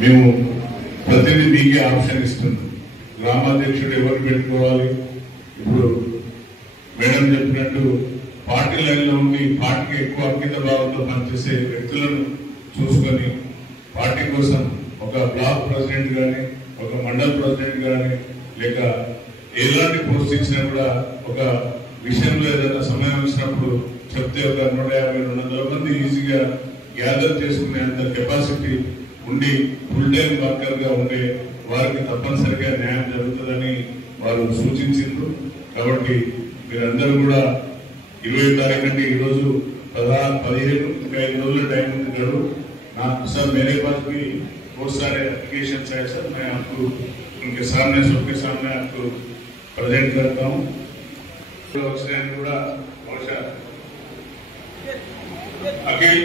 మేము ప్రతిదీ మీకే ఆప్షన్ ఇస్తున్నాం. గ్రామాధ్యక్షుడు ఎవరు పెట్టుకోవాలి, ఇప్పుడు మేడం చెప్పినట్టు పార్టీ లైన్లో ఉండి పార్టీకి ఎక్కువ అంకిత భావంతో పనిచేసే వ్యక్తులను చూసుకొని పార్టీ కోసం ఒక బ్లాక్ ప్రెసిడెంట్ కానీ ఒక మండల్ ప్రెసిడెంట్ కానీ లేక ఎలాంటి పోస్ట్ ఇచ్చినా కూడా ఒక విషయంలో ఏదైనా సమయం వచ్చినప్పుడు చెప్తే ఒక 150-200 మంది ఈజీగా గ్యాదర్ చేసుకునే అంత కెపాసిటీ ఉండి ఫుల్ టైం వర్కర్ గా ఉండే వారికి తప్పనిసరిగా న్యాయం జరుగుతుందని వారు సూచించారు. కాబట్టి మీరందరూ కూడా 20 తారీఖు అంటే ఈరోజు 15 ఇంకా 5 రోజుల टाइम ఉంది गड़ू ना सर मेरे पास भी बहुत सारे एप्लीकेशन है सर, मैं आपको उनके सामने सबके सामने आपको प्रेजेंट करता हूँ. అఖిల్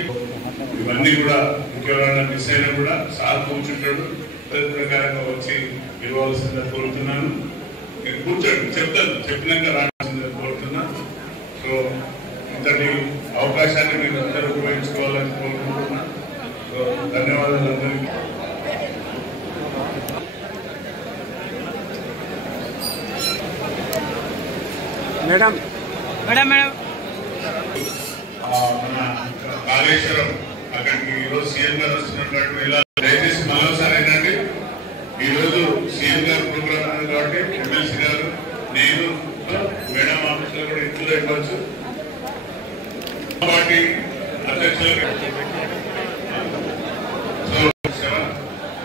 ఇవన్నీ కూడా ఇంకెవరైనా మిస్ అయినా కూడా సార్ కూర్చుంటాడు, తన ప్రకారంగా వచ్చి ఇవ్వాల్సిందిగా కోరుతున్నాను. నేను కూర్చోండి, చెప్తాను, చెప్పినాక రావాల్సిందిగా కోరుతున్నాను. సో ఇంతటి అవకాశాన్ని మీరు అందరూ ఉపయోగించుకోవాలని కోరుకుంటున్నాను. సో ధన్యవాదాలు అందరికీ. మేడం మేడం మేడం మన కాళేశ్వరం అక్కడికి ఈరోజు సీఎం గారు వస్తున్నట్టు ఇలా దయచేసి మరోసారి ఏంటంటే ఈరోజు సీఎం గారు ప్రోగ్రామ్ ఉంది కాబట్టి ఎమ్మెల్సీ గారు నేను మేడం ఆఫీస్ లో కూడా ఇంట్లో ఇవ్వచ్చు. పార్టీ అధ్యక్షులకు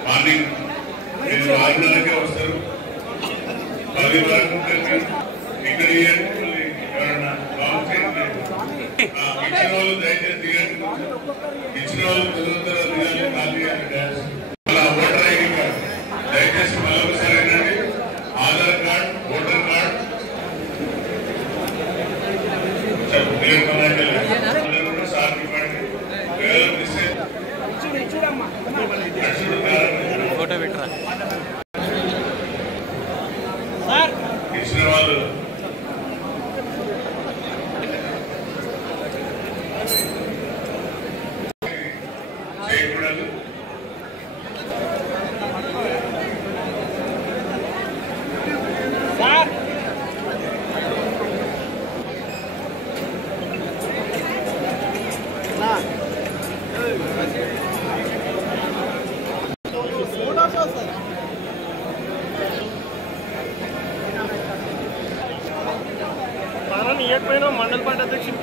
మార్నింగ్ నేను 6:30కే వస్తారు. 10 వరకు ఇక్కడ ఎవరన్నా ఇచ్చిన వాళ్ళు దయచేసి దిగండి. ఇచ్చిన వాళ్ళు చదువుతారా దిగాలి, ఖాళీ అలా ఓటర్ ఐడి కార్డు దయచేసి మళ్ళీ ఒకసారి ఏంటంటే Aadhaar card, voter card sir ఇవ్వండి. ఇచ్చిన వాళ్ళు చేయకూడదు. మండల్ పార్టీ అధ్యక్షుడు